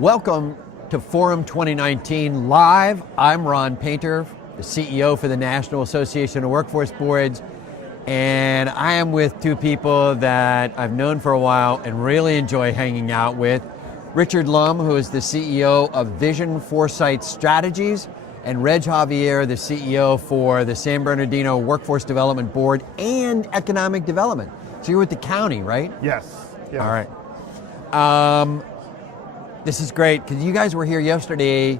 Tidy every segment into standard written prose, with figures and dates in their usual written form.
Welcome to Forum 2019 Live. I'm Ron Painter, the CEO for the National Association of Workforce Boards, and I am with two people that I've known for a while and really enjoy hanging out with. Richard Lum, who is the CEO of Vision Foresight Strategies, and Reg Javier, the CEO for the San Bernardino Workforce Development Board and Economic Development. So you're with the county, right? Yes. All right. This is great, because you guys were here yesterday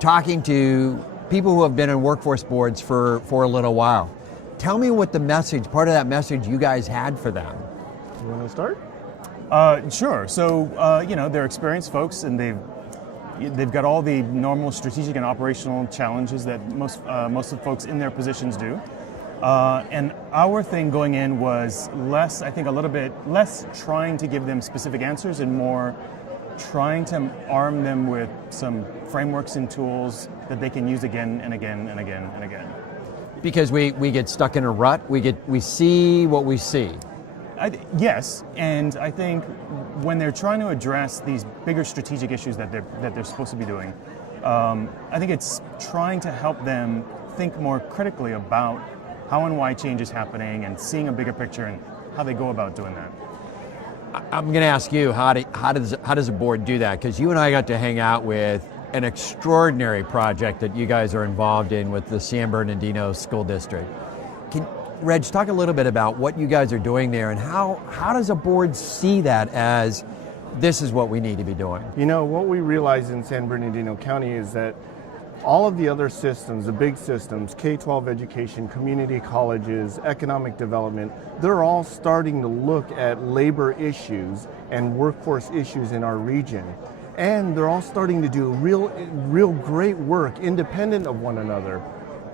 talking to people who have been in workforce boards for a little while. Tell me what the message, part of that message you guys had for them. You want to start? Sure. So, they're experienced folks, and they've got all the normal strategic and operational challenges that most of the folks in their positions do. And our thing going in was a little bit less trying to give them specific answers and more trying to arm them with some frameworks and tools that they can use again and again and again and again. Because we get stuck in a rut, we see what we see. Yes, and I think when they're trying to address these bigger strategic issues that they're supposed to be doing, I think it's trying to help them think more critically about how and why change is happening and seeing a bigger picture and how they go about doing that. I'm going to ask you, how does a board do that? Because you and I got to hang out with an extraordinary project that you guys are involved in with the San Bernardino School District. Reg, talk a little bit about what you guys are doing there, and how does a board see that as this is what we need to be doing? You know, what we realize in San Bernardino County is that all of the other systems, the big systems, K-12 education, community colleges, economic development, they're all starting to look at labor issues and workforce issues in our region. And they're all starting to do real great work independent of one another.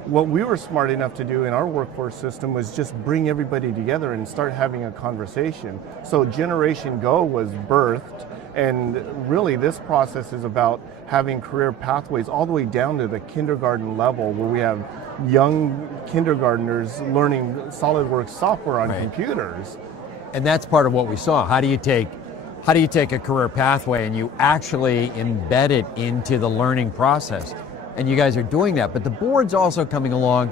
What we were smart enough to do in our workforce system was just bring everybody together and start having a conversation. So Generation Go was birthed, and really this process is about having career pathways all the way down to the kindergarten level, where we have young kindergartners learning SolidWorks software on computers. And that's part of what we saw. How do you take a career pathway and you actually embed it into the learning process? And you guys are doing that, but the board's also coming along.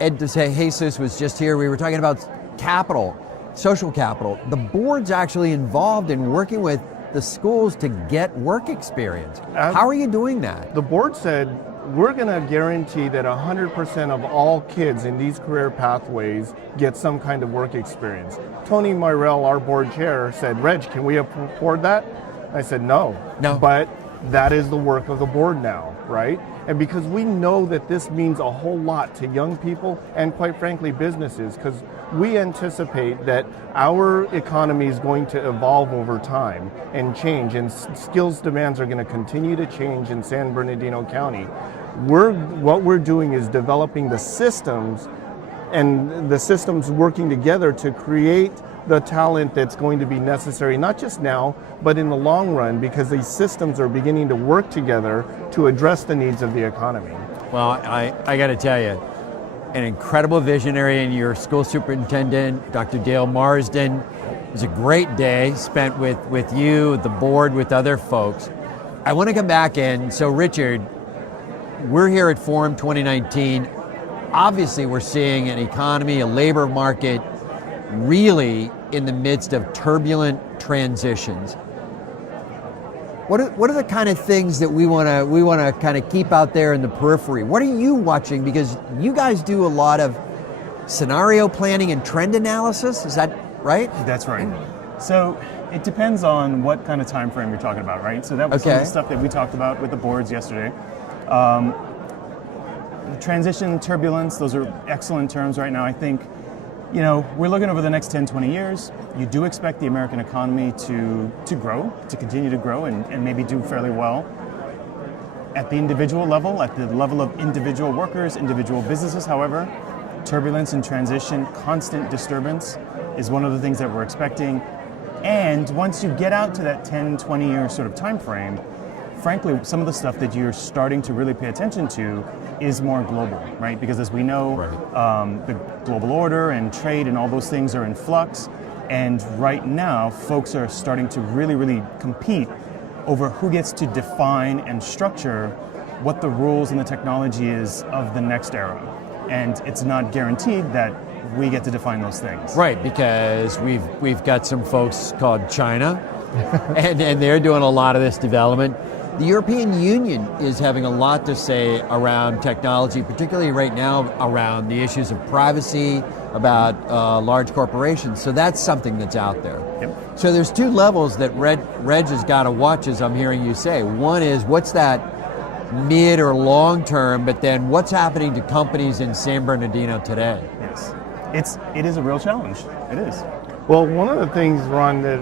Ed DeJesus was just here. We were talking about capital, social capital. The board's actually involved in working with the schools to get work experience. How are you doing that? The board said, we're going to guarantee that 100% of all kids in these career pathways get some kind of work experience. Tony Myrell, our board chair, said, Reg, can we afford that? I said, no. But that is the work of the board now, right? And because we know that this means a whole lot to young people and, quite frankly, businesses, because we anticipate that our economy is going to evolve over time and change, and skills demands are going to continue to change in San Bernardino County. What we're doing is developing the systems, and the systems working together to create the talent that's going to be necessary, not just now, but in the long run, because these systems are beginning to work together to address the needs of the economy. Well, I got to tell you, an incredible visionary in your school superintendent, Dr. Dale Marsden. It was a great day spent with you, the board, with other folks. I want to come back in. So Richard, we're here at Forum 2019. Obviously, we're seeing an economy, a labor market, really in the midst of turbulent transitions. What are the kind of things that we want to kind of keep out there in the periphery? What are you watching? Because you guys do a lot of scenario planning and trend analysis. Is that right? That's right. So it depends on what kind of time frame you're talking about, right? So that was some of the stuff that we talked about with the boards yesterday. Transition, turbulence, those are excellent terms right now. I think, we're looking over the next 10, 20 years. You do expect the American economy to grow, to continue to grow and maybe do fairly well. At the individual level, at the level of individual workers, individual businesses, however, turbulence and transition, constant disturbance is one of the things that we're expecting. And once you get out to that 10, 20-year sort of time frame, frankly, some of the stuff that you're starting to really pay attention to is more global, right? Because as we know, the global order and trade and all those things are in flux. And right now, folks are starting to really, really compete over who gets to define and structure what the rules and the technology is of the next era. And it's not guaranteed that we get to define those things. Right, because we've got some folks called China, and they're doing a lot of this development. The European Union is having a lot to say around technology, particularly right now around the issues of privacy, about large corporations. So that's something that's out there. Yep. So there's two levels that Reg has got to watch, as I'm hearing you say. One is what's that mid or long term, but then what's happening to companies in San Bernardino today? Yes, it is a real challenge. It is. Well, one of the things, Ron, that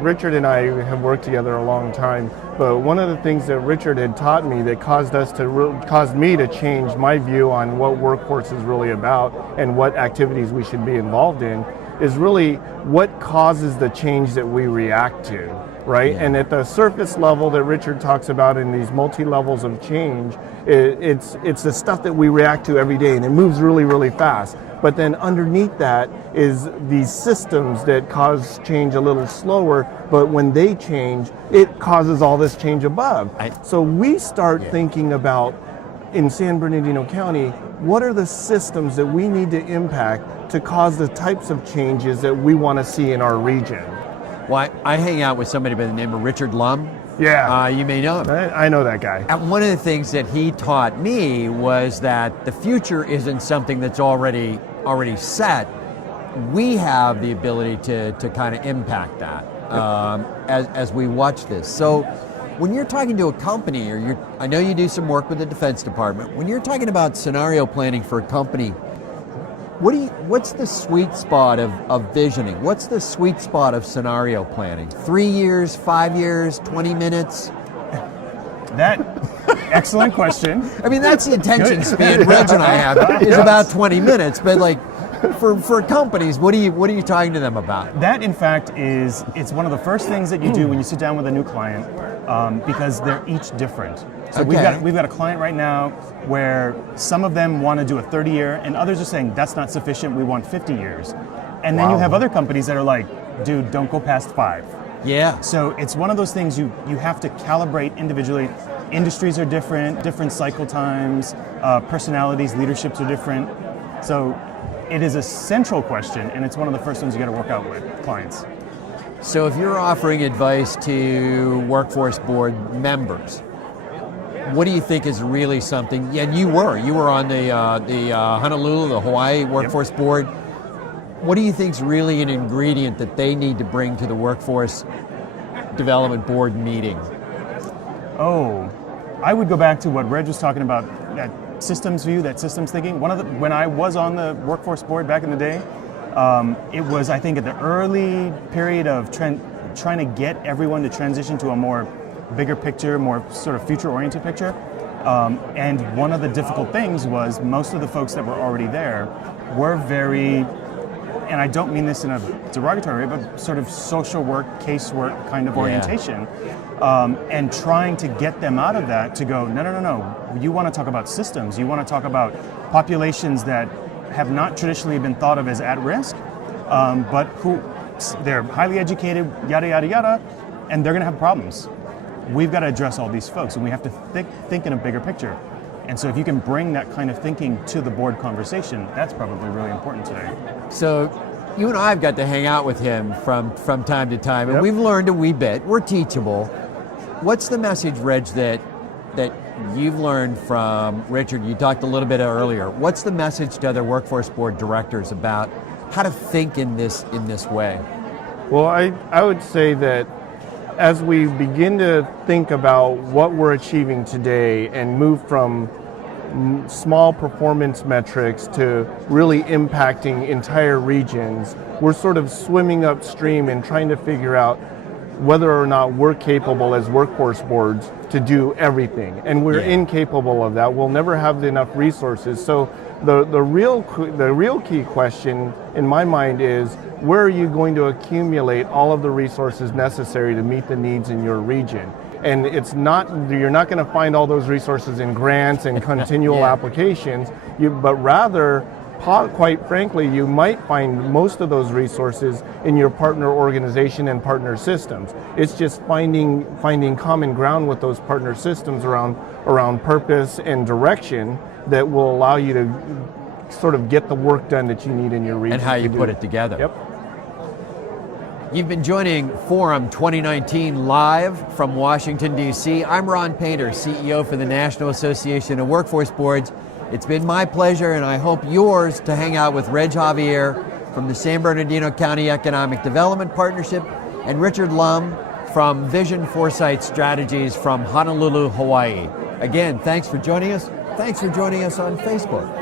Richard and I have worked together a long time. But one of the things that Richard had taught me that caused me to change my view on what Workforce is really about and what activities we should be involved in is really what causes the change that we react to, right? Yeah. And at the surface level that Richard talks about in these multi-levels of change, it's the stuff that we react to every day, and it moves really, really fast. But then underneath that is these systems that cause change a little slower, but when they change, it causes all this change above. So we start thinking about, in San Bernardino County, what are the systems that we need to impact to cause the types of changes that we want to see in our region? Well, I hang out with somebody by the name of Richard Lum. Yeah. You may know him. I know that guy. And one of the things that he taught me was that the future isn't something that's already set. We have the ability to kind of impact that as we watch this. So when you're talking to a company, I know you do some work with the Defense Department. When you're talking about scenario planning for a company, what's the sweet spot of visioning? What's the sweet spot of scenario planning? 3 years, 5 years, 20 minutes? Excellent question. I mean, that's the attention span Reg and I have is about 20 minutes. But like, for companies, what are you talking to them about? That, in fact, it's one of the first things that you do when you sit down with a new client, because they're each different. So Okay. we've got a client right now where some of them want to do a 30-year, and others are saying that's not sufficient. We want 50 years. And then you have other companies that are like, dude, don't go past 5. Yeah. So it's one of those things you have to calibrate individually. Industries are different cycle times, personalities, leaderships are different. So it is a central question, and it's one of the first ones you got to work out with clients. So if you're offering advice to Workforce Board members, what do you think is really something? And you were on the Honolulu, the Hawaii Workforce Board. What do you think is really an ingredient that they need to bring to the Workforce Development Board meeting? Oh, I would go back to what Reg was talking about, that systems view, that systems thinking. When I was on the Workforce Board back in the day, it was, I think, at the early period of trying to get everyone to transition to a more bigger picture, more sort of future-oriented picture. And one of the difficult things was most of the folks that were already there were very, and I don't mean this in a derogatory way, but sort of social work, casework kind of orientation. And trying to get them out of that to go, no. You want to talk about systems. You want to talk about populations that have not traditionally been thought of as at risk, but they're highly educated, yada, yada, yada, and they're going to have problems. We've got to address all these folks, and we have to think in a bigger picture. And so if you can bring that kind of thinking to the board conversation, that's probably really important today. So you and I have got to hang out with him from time to time, and we've learned a wee bit. We're teachable. What's the message, Reg, that you've learned from Richard? You talked a little bit earlier. What's the message to other Workforce Board directors about how to think in this way? Well, I would say that as we begin to think about what we're achieving today and move from small performance metrics to really impacting entire regions, we're sort of swimming upstream and trying to figure out whether or not we're capable as workforce boards to do everything. And we're incapable of that. We'll never have enough resources. So the real key question in my mind is, where are you going to accumulate all of the resources necessary to meet the needs in your region? And you're not going to find all those resources in grants and continual applications, but rather quite frankly, you might find most of those resources in your partner organization and partner systems. It's just finding common ground with those partner systems around purpose and direction that will allow you to sort of get the work done that you need in your region. And how you put it together. Yep. You've been joining Forum 2019 live from Washington, D.C. I'm Ron Painter, CEO for the National Association of Workforce Boards. It's been my pleasure, and I hope yours, to hang out with Reg Javier from the San Bernardino County Economic Development Partnership and Richard Lum from Vision Foresight Strategies from Honolulu, Hawaii. Again, thanks for joining us. Thanks for joining us on Facebook.